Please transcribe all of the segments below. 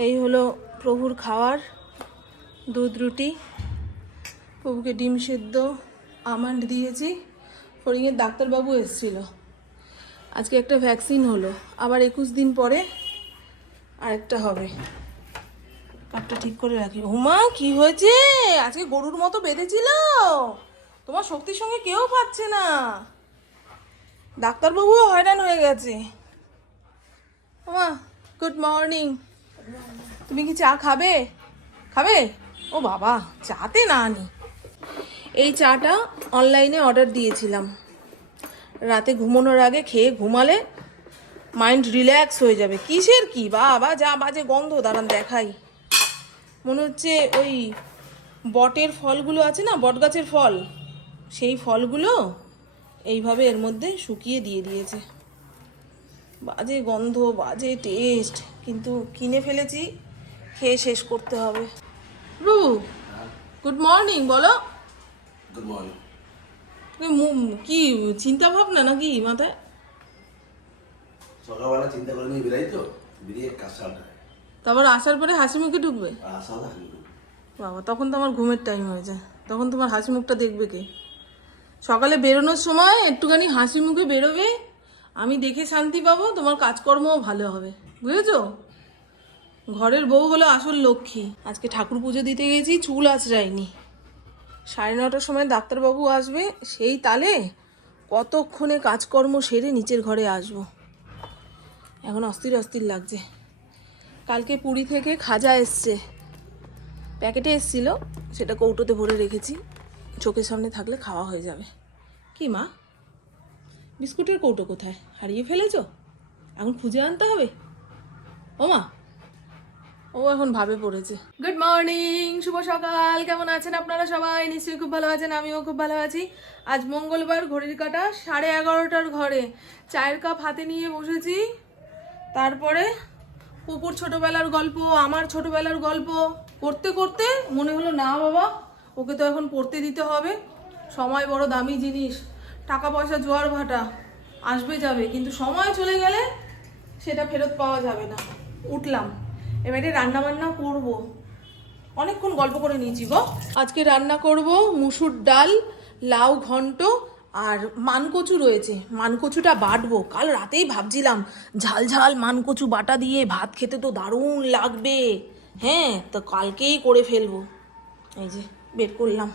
এই হলো প্রভুর খাওয়ার দুধ রুটি। প্রভুকে ডিম সেদ্ধ আমান্ড দিয়েছি। ফড়িংয়ের ডাক্তারবাবু এসেছিল। আজকে একটা ভ্যাকসিন হলো। আবার একুশ দিন পরে আরেকটা হবে। কাপটা ঠিক করে রাখি। হুমা কি হয়েছে? আজকে গরুর মতো বেঁধেছিল। তোমার শক্তির সঙ্গে কেউ পাচ্ছে না। ডাক্তারবাবুও হয়রান হয়ে গেছে। হুমা গুড মর্নিং তুমি কি চা খাবে? খাবে? ও বাবা, চাতে না আনি এই চাটা অনলাইনে অর্ডার দিয়েছিলাম। রাতে ঘুমানোর আগে খেয়ে ঘুমালে মাইন্ড রিল্যাক্স হয়ে যাবে। কিসের কি? বাবা, যা বাজে গন্ধ, দাঁড়ান দেখাই। মনে হচ্ছে ওই বটের ফলগুলো আছে না বট গাছের ফল? সেই ফলগুলো এইভাবে এর মধ্যে শুকিয়ে দিয়ে দিয়েছে। বাজে গন্ধ বাজে টেস্ট কিন্তু কিনে ফেলেছি খেয়ে শেষ করতে হবে। প্রভু গুড মর্নিং বলো। গুড মর্নিং মু- কি চিন্তা ভাবনা নাকি মাথায়? সকালবেলা চিন্তা করে নিয়ে বেরাই তো? বেরিয়ে কাজ তারপর আসার পরে হাসি মুখে ঢুকবে? বাবা তখন তো আমার ঘুমের টাইম হয়ে যায়। তখন তোমার হাসি মুখটা দেখবে কে? সকালে বেরোনোর সময় একটুখানি হাসি মুখে বেরোবে আমি দেখে শান্তি পাবো, তোমার কাজকর্মও ভালো হবে। বুঝেছ? ঘরের বউ হলো আসল লক্ষ্মী। আজকে ঠাকুর পুজো দিতে গেছি, চুল আঁচড়াইনি। সাড়ে নটার সময় ডাক্তারবাবু আসবে, সেই তালে কতক্ষণে কাজকর্ম সেরে নিচের ঘরে আসব। এখন অস্থির অস্থির লাগছে। কালকে পুরী থেকে খাজা এসছে। প্যাকেটে এসছিল, সেটা কৌটোতে ভরে রেখেছি। চোখের সামনে থাকলে খাওয়া হয়ে যাবে। কি মা? বিস্কুটের কৌটো কোথায়? হারিয়ে ফেলেছ? এখন খুঁজে আনতে হবে? ও মা ও এখন ভাবে পড়েছে। গুড মর্নিং শুভ সকাল। কেমন আছেন আপনারা সবাই? নিশ্চয়ই খুব ভালো আছেন, আমিও খুব ভালো আছি। আজ মঙ্গলবার, ঘড়ির কাটা সাড়ে এগারোটার ঘরে। চায়ের কাপ হাতে নিয়ে বসেছি। তারপরে পুকুর ছোটবেলার গল্প, আমার ছোটবেলার গল্প। করতে করতে মনে হলো, না বাবা, ওকে তো এখন পড়তে দিতে হবে। সময় বড় দামি জিনিস। টাকা পয়সা জোয়ার ভাটা, আসবে যাবে, কিন্তু সময় চলে গেলে সেটা ফেরত পাওয়া যাবে না। উঠলাম, এবারে রান্না বান্না করব। অনেকক্ষণ গল্প করে নিয়েছি গো আজকে রান্না করব মুসুর ডাল, লাউ ঘন্ট আর মানকচু রয়েছে। মানকচুটা বাটবো। কাল রাতেই ভাবছিলাম, ঝাল ঝাল মানকচু বাটা দিয়ে ভাত খেতে তো দারুণ লাগবে। হ্যাঁ তো কালকেই করে ফেলব। এই যে। বের করলাম।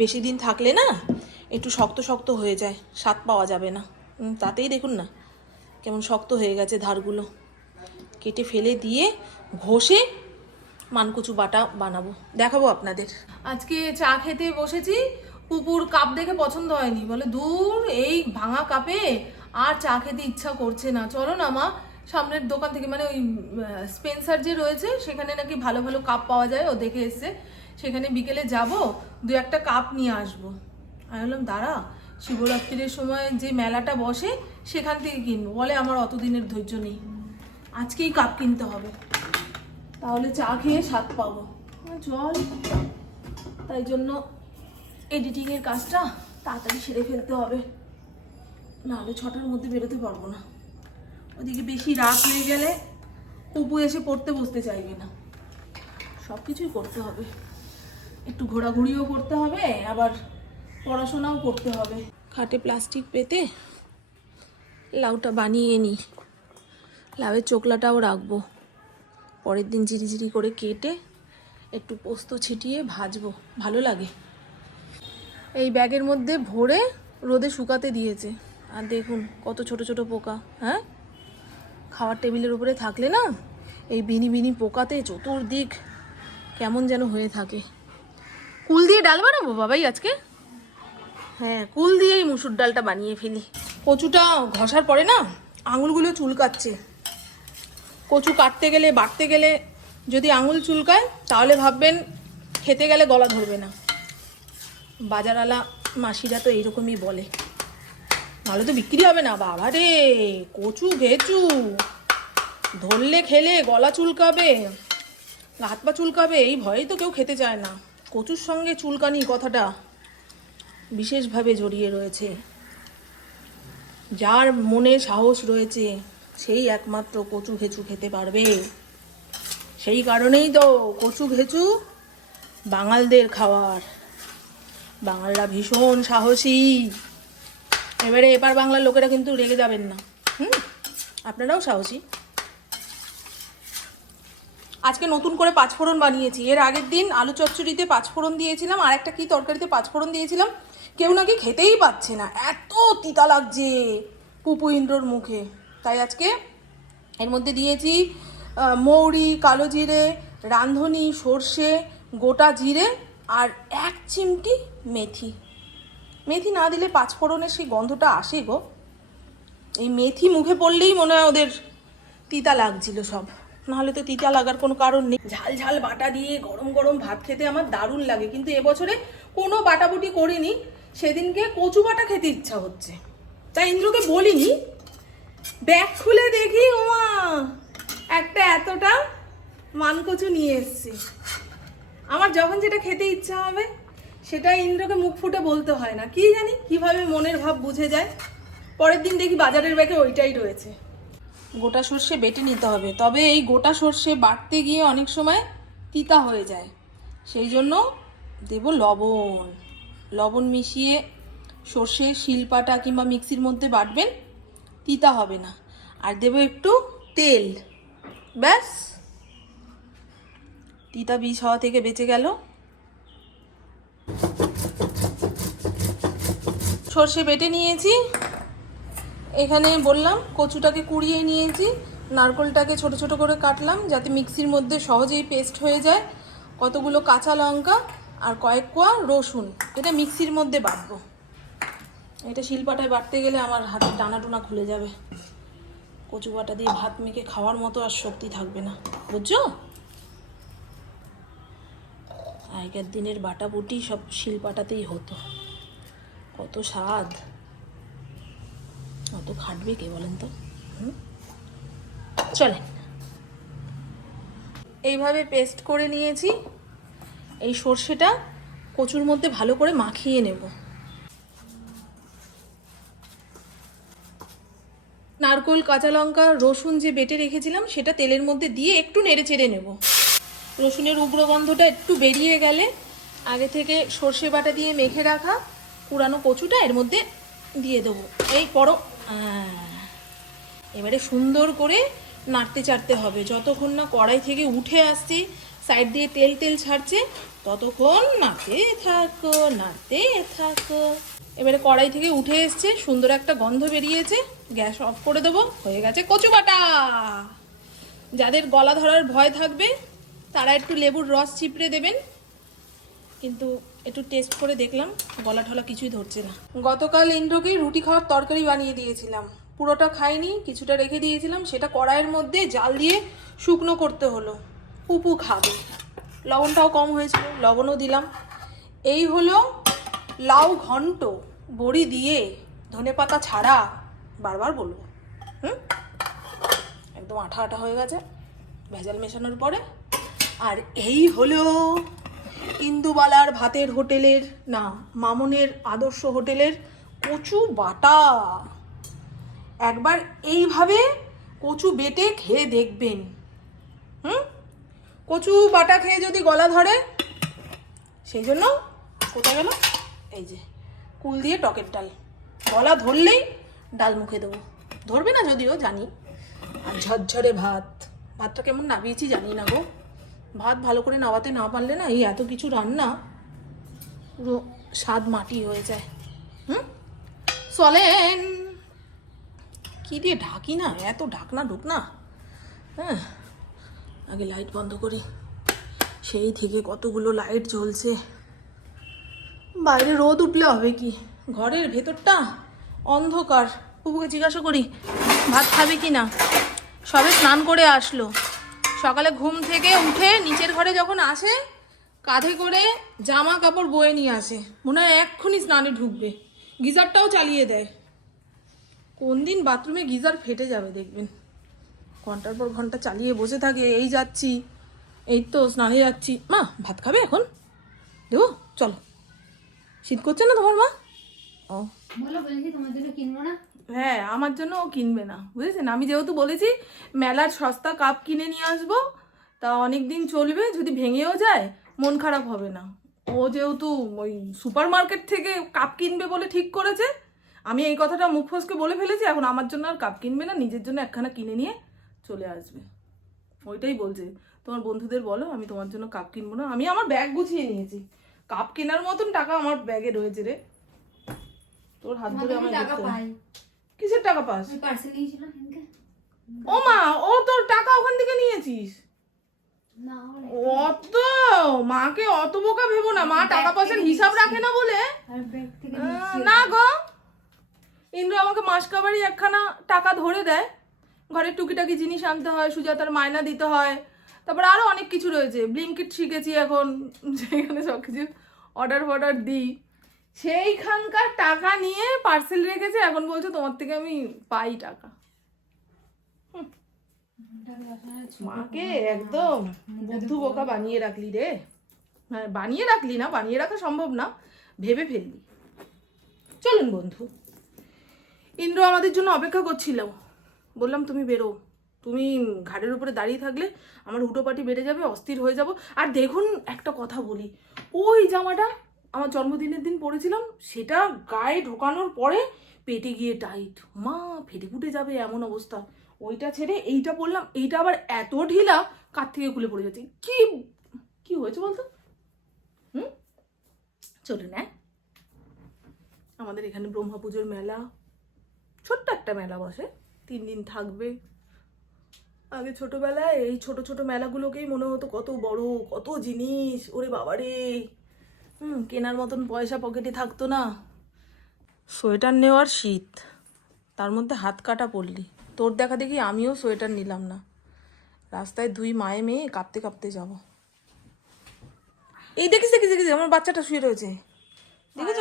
বেশি দিন থাকলে না একটু শক্ত শক্ত হয়ে যায়, স্বাদ পাওয়া যাবে না। তাতেই দেখুন না কেমন শক্ত হয়ে গেছে ধারগুলো। কেটে ফেলে দিয়ে ঘষে মানকুচু বাটা বানাবো। দেখাবো আপনাদের। আজকে চা খেতে বসেছি পুপুর কাপ দেখে পছন্দ হয়নি। বলে, দূর, এই ভাঙা কাপে আর চা খেতে ইচ্ছা করছে না। চলো না মা, সামনের দোকান থেকে। মানে ওই স্পেন্সার যে রয়েছে, সেখানে নাকি ভালো ভালো কাপ পাওয়া যায়, ও দেখে এসছে। সেখানে বিকেলে যাব দু একটা কাপ নিয়ে আসব। আমি বললাম, দাঁড়া, শিবরাত্রির সময় যে মেলাটা বসে, সেখান থেকে কিনবো। বলে, আমার অত দিনের ধৈর্য নেই। আজকেই কাপ কিনতে হবে। তাহলে চা খেয়ে স্বাদ পাবো। চল। তাই জন্য এডিটিংয়ের কাজটা তাড়াতাড়ি সেরে ফেলতে হবে। নাহলে ছটার মধ্যে বেরোতে পারব না। ওদিকে বেশি রাত হয়ে গেলে অপু এসে পড়তে বসতে চাইবে না। সব কিছুই করতে হবে। একটু ঘোরাঘুরিও করতে হবে, আবার পড়াশোনাও করতে হবে। খাটে প্লাস্টিক পেতে লাউটা বানিয়ে নিই লাউয়ের চোকলাটাও রাখব। পরের দিন জিরি করে কেটে একটু পোস্ত ছিটিয়ে ভাজবো। ভালো লাগে। এই ব্যাগের মধ্যে ভরে রোদে শুকাতে দিয়েছে। আর দেখুন কত ছোট ছোট পোকা হ্যাঁ? খাওয়ার টেবিলের উপরে থাকলে না, এই বিনি বিনি পোকাতে চতুর্দিক কেমন যেন হয়ে থাকে। কুল দিয়ে ডাল বানাবো বাবাই আজকে? হ্যাঁ কুল দিয়েই মুসুর ডালটা বানিয়ে ফেলি। কচুটা ঘষার পরে না, আঙুলগুলো চুলকাচ্ছে। কচু কাটতে গেলে, বাটতে গেলে যদি আঙুল চুলকায়, তাহলে ভাববেন খেতে গেলে গলা ধরবে না। বাজারওয়ালা মাসিরা তো এইরকমই বলে। নাহলে তো বিক্রি হবে না, বাবা রে, কচু ঘেচু। ধরলে খেলে গলা চুলকাবে হাত পা চুলকাবে, এই ভয়েই তো কেউ খেতে চায় না। কচুর সঙ্গে চুলকানি কথাটা বিশেষভাবে জড়িয়ে রয়েছে। যার মনে সাহস রয়েছে, সেই একমাত্র কচু ঘেঁচু খেতে পারবে। সেই কারণেই তো কচু ঘেঁচু বাঙালদের খাওয়ার। বাঙালরা ভীষণ সাহসী। এবারে এপার বাংলার লোকেরা কিন্তু রেগে যাবেন না। হুম? আপনারাও সাহসী। আজকে নতুন করে পাঁচফোড়ন বানিয়েছি। এর আগের দিন আলু চচ্চড়িতে পাঁচফোড়ন দিয়েছিলাম, আর একটা কি তরকারিতে পাঁচফোড়ন দিয়েছিলাম, কেউ নাকি খেতেই পাচ্ছে না। এত তিতা লাগছে পুপু ইন্দ্রর মুখে। তাই আজকে এর মধ্যে দিয়েছি মৌরি, কালো জিরে, রাঁধুনি, সর্ষে, গোটা জিরে আর এক চিমটি মেথি। মেথি না দিলে পাঁচফোড়নের সেই গন্ধটা আসে গো। এই মেথি মুখে পড়লেই মনে হয় ওদের তিতা লাগছিল সব। নাহলে তো তিতা লাগার কোনো কারণ নেই। ঝাল ঝাল বাটা দিয়ে গরম গরম ভাত খেতে আমার দারুণ লাগে, কিন্তু এবছরে কোনো বাটাবুটি করিনি। সেদিনকে কচু বাটা খেতে ইচ্ছা হচ্ছে। তাই ইন্দ্রকে বলিনি। ব্যাগ খুলে দেখি ওমা একটা এতটা মানকচু নিয়ে এসছি। আমার যখন যেটা খেতে ইচ্ছা হবে, সেটা ইন্দ্রকে মুখ ফুটে বলতে হয় না। কি জানি, কীভাবে মনের ভাব বুঝে যায়। পরের দিন দেখি বাজারের ব্যাগে ওইটাই রয়েছে। গোটা সর্ষে বেটে নিতে হবে। তবে এই গোটা সর্ষে বাটতে গিয়ে অনেক সময় তিতা হয়ে যায়। সেই জন্য দেব লবণ। লবণ মিশিয়ে সর্ষে শিলপাটা কিংবা মিক্সির মধ্যে বাটবেন, তিতা হবে না। আর দেব একটু তেল। ব্যাস। তিতা বিষ হওয়া থেকে বেঁচে গেল। সর্ষে বেটে নিয়েছি। এখানে বললাম, কচুটাকে কুড়িয়ে নিয়েছি, নারকোলটাকে ছোট ছোট করে কাটলাম, যাতে মিক্সির মধ্যে সহজেই পেস্ট হয়ে যায়। কতগুলো কাঁচা লঙ্কা আর কয়েক কোয়া রসুন, এটা মিক্সির মধ্যে বাটবো। এটা শিলপাটায় বাটতে গেলে আমার হাতের ডানা টোনা খুলে যাবে। কচু বাটা দিয়ে ভাত মেখে খাওয়ার মতো আর শক্তি থাকবে না, বুঝছ? আগেকার দিনের বাটা বুটি সব শিলপাটাতেই হতো। কত স্বাদ। অত খাটবে কে বলেন তো? চলেন। এইভাবে পেস্ট করে নিয়েছি। এই সর্ষেটা কচুর মধ্যে ভালো করে মাখিয়ে নেব। নারকোল, কাঁচা লঙ্কা, রসুন যে বেটে রেখেছিলাম, সেটা তেলের মধ্যে দিয়ে একটু নেড়ে চেড়ে নেব। রসুনের উগ্র গন্ধটা একটু বেরিয়ে গেলে আগে থেকে সর্ষে বাটা দিয়ে মেখে রাখা পুরানো কচুটা এর মধ্যে দিয়ে দেবো। এই পরো এবারে সুন্দর করে নাড়তে চাড়তে হবে। যতক্ষণ না কড়াই থেকে উঠে আসছি সাইড দিয়ে তেল তেল ছাড়ছে, ততক্ষণ নাড়তে থাকো নাড়তে থাকো। এবারে কড়াই থেকে উঠে এসছে, সুন্দর একটা গন্ধ বেরিয়েছে। গ্যাস অফ করে দেবো, হয়ে গেছে কচু বাটা। যাদের গলা ধরার ভয় থাকবে, তারা একটু লেবুর রস চিপড়ে দেবেন। কিন্তু একটু টেস্ট করে দেখলাম, গলা ঠলা কিছুই ধরছে না। গতকাল ইন্দ্রকে রুটি খাওয়ার তরকারি বানিয়ে দিয়েছিলাম। পুরোটা খাইনি, কিছুটা রেখে দিয়েছিলাম, সেটা কড়াইয়ের মধ্যে জাল দিয়ে শুকনো করতে হলো। পুপু খাবে। লবণটাও কম হয়েছিল, লবণও দিলাম। এই হলো লাউ ঘন্ট, বড়ি দিয়ে ধনে পাতা ছাড়া বারবার বলব। হুম? একদম আঠা আঠা হয়ে গেছে, ভেজাল মেশানোর পরে। আর এই হলো ইন্দুবালার ভাতের হোটেলের, না, মামনের আদর্শ হোটেলের কচু বাটা। একবার এইভাবে কচু বেটে খেয়ে দেখবেন। হুম? কচু বাটা খেয়ে যদি গলা ধরে, সেই জন্য কোথায় গেল এই যে, কুল দিয়ে টকের ডাল। গলা ধরলেই ডাল মুখে দেবো। ধরবে না যদিও, জানি। আর ঝরঝরে ভাত। ভাতটা কেমন নাবিয়েছি জানি না গো। ভাত ভালো করে নামাতে না পারলে না এই এত কিছু রান্না পুরো স্বাদ মাটি হয়ে যায়। হুম? চলেন। কি দিয়ে ঢাকি না? এত ঢাকনা ঢুক না হ্যাঁ আগে লাইট বন্ধ করি। সেই থেকে কতগুলো লাইট জ্বলছে। বাইরে রোদ উঠলে হবে কি? ঘরের ভেতরটা অন্ধকার। বুবুকে জিজ্ঞাসা করি, ভাত খাবে কি না সবে স্নান করে আসলো। সকালে ঘুম থেকে উঠে নিচের ঘরে যখন আসে, কাঁধে করে জামা কাপড় বয়ে নিয়ে আসে। মনে হয় এক্ষুনি স্নানে ঢুকবে। গিজারটাও চালিয়ে দেয়। কোন দিন বাথরুমে গিজার ফেটে যাবে দেখবেন। ঘণ্টার পর ঘণ্টা চালিয়ে বসে থাকে, এই যাচ্ছি, এই তো স্নানে যাচ্ছি। মা, ভাত খাবে এখন? দেবো, চলো। শীত করছে না তোমার মা? ও বলো, বলেছি তোমার জন্য কিনবো না? হ্যাঁ আমার জন্য ও কিনবে না বুঝেছেন? আমি যেহেতু বলেছি মেলার সস্তা কাপ কিনে নিয়ে আসব তা অনেক দিন চলবে যদি ভেঙেও যায় মন খারাপ হবে না। ও যেহেতু ওই সুপার মার্কেট থেকে কাপ কিনবে বলে ঠিক করেছে আমি এই কথাটা মুখ ফসকে বলে ফেলেছি এখন আমার জন্য আর কাপ কিনবে না নিজের জন্য একখানা কিনে নিয়ে চলে আসবে। ওইটাই বলছে। তোমার বন্ধুদের বলো আমি তোমার জন্য কাপ কিনবো না আমি আমার ব্যাগ গুছিয়ে নিয়েছি। কাপ কেনার মতন টাকা আমার ব্যাগে রয়েছে রে। তোর হাত ধরে আমার টাকা পাই। কিসের টাকা পাস? পার্সেল নিয়েছিলাম ও মা ও তোর টাকা ওখান থেকে নিয়েছিস? না অত মাকে অত বোকা ভেবো না মা টাকা পয়সার হিসাব রাখে না বলে? না গো। ইন্দ্র আমাকে মাস কাবারই একখানা টাকা ধরে দেয়। ঘরের টুকিটাকি জিনিস আনতে হয় সুজাতার মায়না দিতে হয়। তারপর আরও অনেক কিছু রয়েছে। ব্লিঙ্কিট শিখেছি এখন সেখানে সব কিছু অর্ডার ফর্ডার দিই। সেইখানকার টাকা নিয়ে পার্সেল রেখেছে, এখন বলছে তোমার থেকে আমি পাই টাকা। মাকে একদম বুদ্ধু বোকা বানিয়ে রাখলি রে। হ্যাঁ বানিয়ে রাখলি না, বানিয়ে রাখা সম্ভব না, ভেবে ফেললি। চলুন বন্ধু, ইন্দ্র আমাদের জন্য অপেক্ষা করছিল। বললাম, তুমি বেরো, তুমি ঘাটের উপরে দাঁড়িয়ে থাকলে আমার হুটোপাটি বেড়ে যাবে, অস্থির হয়ে যাব। আর দেখুন, একটা কথা বলি, ওই জামাটা আমার জন্মদিনের দিন পরেছিলাম সেটা গায়ে ঢোকানোর পরে পেটে গিয়ে টাইট মা, ফেটে ফুটে যাবে এমন অবস্থা। ওইটা ছেড়ে এইটা পরলাম এইটা আবার এত ঢিলা কার থেকে খুলে পড়ে যাচ্ছে। কি কি হয়েছে বলতো? হুম? চলুন হ্যাঁ? আমাদের এখানে ব্রহ্মা পুজোর মেলা। ছোট্ট একটা মেলা বসে, তিন দিন থাকবে। আগে ছোটবেলায় এই ছোট ছোট মেলাগুলোকেই মনে হতো কত বড়, কত জিনিস, ওরে বাবারে। হুম কেনার মতন পয়সা পকেটে থাকতো না। সোয়েটার নেওয়ার শীত। তার মধ্যে হাত কাটা পড়লি। তোর দেখা দেখি আমিও সোয়েটার নিলাম না। রাস্তায় দুই মায়ে মেয়ে কাঁপতে কাঁপতে যাব। এই দেখিস দেখিস দেখিস আমার বাচ্চাটা শুয়ে রয়েছে। দেখেছ?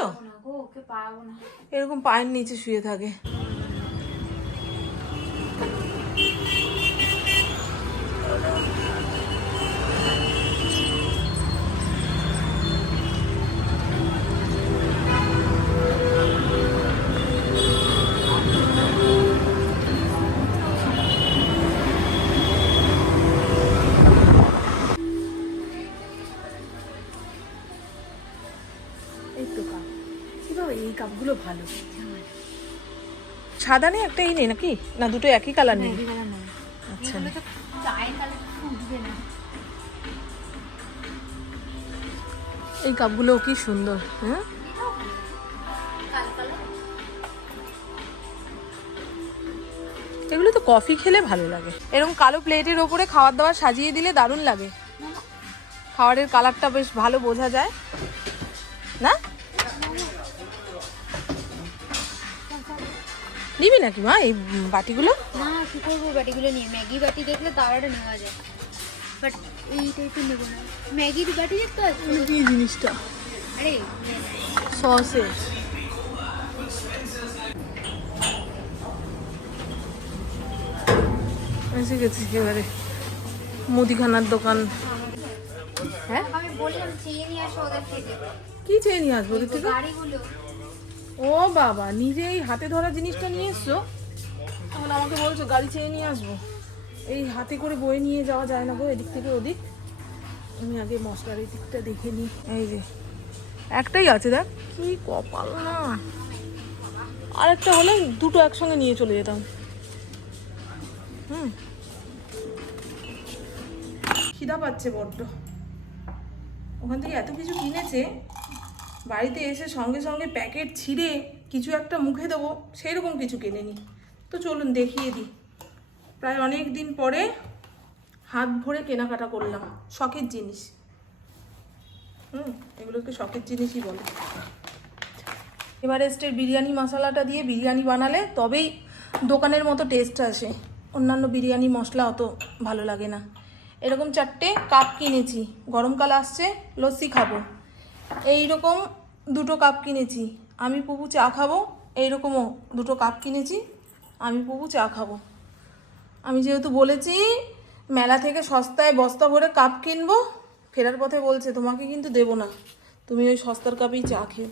এরকম পায়ের নিচে শুয়ে থাকে। এই কাপগুলো ভালো। সাদা নেই একটা এই নেই নাকি? না দুটো একই কালার নেই? এগুলো আচ্ছা। এগুলো এই কাপগুলো কি সুন্দর হ্যাঁ? এগুলো তো কফি খেলে ভালো লাগে। এরকম কালো প্লেটের ওপরে খাবার দাবার সাজিয়ে দিলে দারুণ লাগে। খাবারের কালারটা বেশ ভালো বোঝা যায়। না? নিবি নাকি মা এই বাটিগুলো? না কি করব বাটিগুলো নিয়ে ম্যাগি বাটি দেখলে তাওয়াটা নেওয়া যায়। বাট এই টাইপের নেব না। ম্যাগির বাটি দেখতে কি জিনিসটা। আরে। সসেজ। এসে গেছি এবারে। মুদিখানার দোকান। হ্যাঁ? আমি বললাম চেয়ে নিয়ে আসো ওদের থেকে। কি চেয়ে নিয়ে আসব ওদের থেকে? গাড়িগুলো। ও বাবা, নিজে এই হাতে ধরা জিনিসটা নিয়ে এসছো? এখন আমাকে বলছো, গাড়ি চেয়ে নিয়ে আসব। এই হাতে করে বয়ে নিয়ে যাওয়া যায় না গো, এদিক থেকে ওদিক। আমি আগে মশলার এই দিকটা দেখে নিই। এই যে, একটাই আছে দেখ। কি কপাল না। আরেকটা হলে দুটো একসঙ্গে নিয়ে চলে যেতাম। হুম। খিদা পাচ্ছে বড্ড। ওখান থেকে এত কিছু কিনেছে বাড়িতে এসে সঙ্গে সঙ্গে প্যাকেট ছিঁড়ে কিছু একটা মুখে দেবো সেই রকম কিছু কিনেনি। তো চলুন দেখিয়ে দিই। প্রায় অনেক দিন পরে হাত ভরে কেনাকাটা করলাম, শখের জিনিস। হুম, এগুলোকে শখের জিনিসই বলে। এভারেস্টের বিরিয়ানি মশলাটা দিয়ে বিরিয়ানি বানালে তবেই দোকানের মতো টেস্ট আসে। অন্যান্য বিরিয়ানি মশলা অত ভালো লাগে না। এরকম চারটে কাপ কিনেছি। গরমকাল আসছে, লস্যি খাব। এই রকম দুটো কাপ কিনেছি। আমি পুবু চা খাব, এইরকমও দুটো কাপ কিনেছি, আমি পুবু চা খাব। আমি যেহেতু বলেছি, মেলা থেকে সস্তায় বস্তা ভরে কাপ কিনবো, ফেরার পথে বলছে, তোমাকে কিন্তু দেবো না। তুমি ওই সস্তার কাপেই চা খেও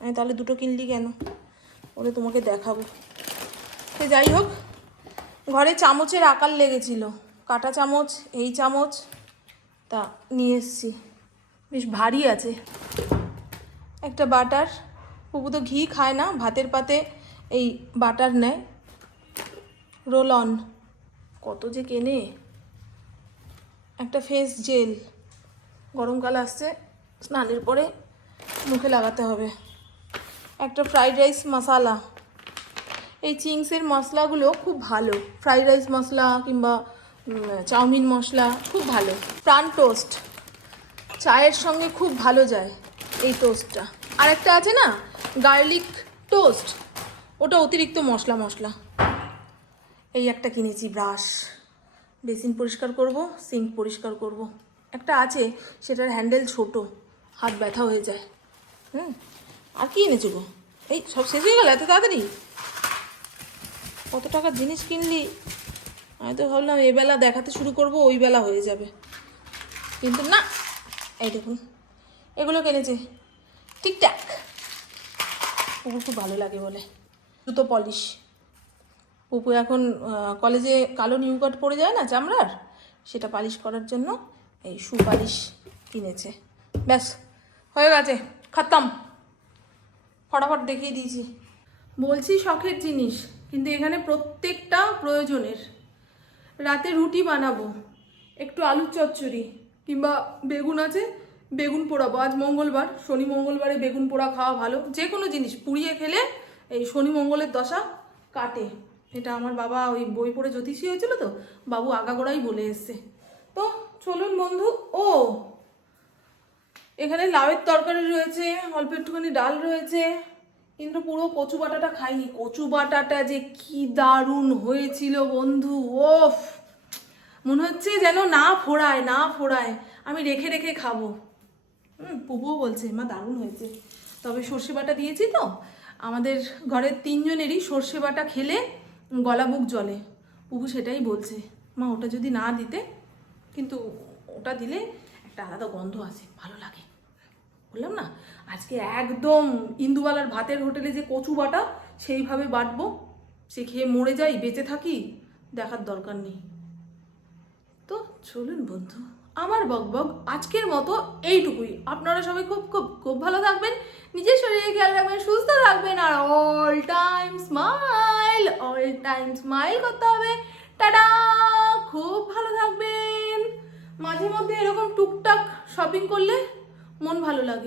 আমি তাহলে দুটো কিনলি কেন? ওরে তোমাকে দেখাবো। সে যাই হোক, ঘরে চামচের আকার লেগেছিল। কাটা চামচ, এই চামচ, তা নিয়ে এসছি। বেশ ভারী আছে। একটা বাটার পুপু তো ঘি খায় না, ভাতের পাতে এই বাটার নেয়। Roll on. কত যে কেনে। একটা ফেস জেল। গরমকাল আসছে, স্নানের পরে মুখে লাগাতে হবে। একটা ফ্রাইড রাইস মশালা। এই চিংসের মশলাগুলো খুব ভালো। ফ্রাইড রাইস মশলা কিংবা চাউমিন মশলা, খুব ভালো। প্রাণ টোস্ট। চায়ের সঙ্গে খুব ভালো যায় এই টোস্টটা আর একটা আছে না গার্লিক টোস্ট ওটা অতিরিক্ত মশলা মশলা। এই একটা কিনেছি ব্রাশ। বেসিন পরিষ্কার করব, সিঙ্ক পরিষ্কার করব। একটা আছে, সেটার হ্যান্ডেল ছোট, হাত ব্যথা হয়ে যায়। হুম, আর কি এনেছো গো? এই সব শেষ হয়ে গেল এত তাড়াতাড়ি? কত টাকার জিনিস কিনলি? আমি তো ভাবলাম এবেলা দেখাতে শুরু করব, ওই বেলা হয়ে যাবে। কিন্তু না এই দেখুন, এগুলো কিনেছে? ঠিকঠাক পুকুর খুব ভালো লাগে বলে। জুতো পলিশ। পুপু এখন কলেজে কালো নিউ কাট পড়ে যায় না চামড়ার? সেটা পালিশ করার জন্য এই শু পালিশ কিনেছে। ব্যাস, হয়ে গেছে, খাতাম। ফটাফট দেখিয়ে দিয়েছি। বলছি শখের জিনিস, কিন্তু এখানে প্রত্যেকটা প্রয়োজনের। রাতে রুটি বানাবো, একটু আলুর চচ্চড়ি। কিংবা বেগুন আছে, বেগুন পোড়াবো। আজ মঙ্গলবার, শনি মঙ্গলবারে বেগুন পোড়া খাওয়া ভালো। যে কোনো জিনিস পুড়িয়ে খেলে এই শনি মঙ্গলের দশা কাটে। এটা আমার বাবা ওই বই পড়ে জ্যোতিষী হয়েছিল তো, বাবু আগাগোড়াই বলে এসছে। তো চলুন বন্ধু, ও! এখানে লাউয়ের তরকারি রয়েছে, অল্প একটুখানি ডাল রয়েছে। কিন্তু পুরো কচু বাটাটা খাইনি। কচু বাটাটা যে কি দারুণ হয়েছিল বন্ধু, ওফ! মনে হচ্ছে যেন না ফোড়ায় না ফোড়ায়। আমি রেখে রেখে খাব। হুম, পুবুও বলছে, মা, দারুণ হয়েছে। তবে সর্ষে বাটা দিয়েছি তো। আমাদের ঘরের তিনজনেরই সর্ষে বাটা খেলে গলা বুক জলে পুবু সেটাই বলছে, মা, ওটা যদি না দিতে, কিন্তু ওটা দিলে একটা আলাদা গন্ধ আছে ভালো লাগে। বললাম, না, আজকে একদম ইন্দুবালার ভাতের হোটেলে যে কচু বাটা, সেইভাবে বাটবো। সে খেয়ে মরে যাই, বেঁচে থাকি, দেখার দরকার নেই। চলুন বন্ধু, আমার বকবক আজকের মতো এইটুকুই। আপনারা সবাই খুব খুব খুব ভালো থাকবেন, নিজের শরীরে খেয়াল রাখবেন, সুস্থ থাকবেন, আর all time smile all time smile করতে হবে। টাটা! খুব ভালো থাকবেন। মাঝে মধ্যে এরকম টুকটাক শপিং করলে মন ভালো লাগে।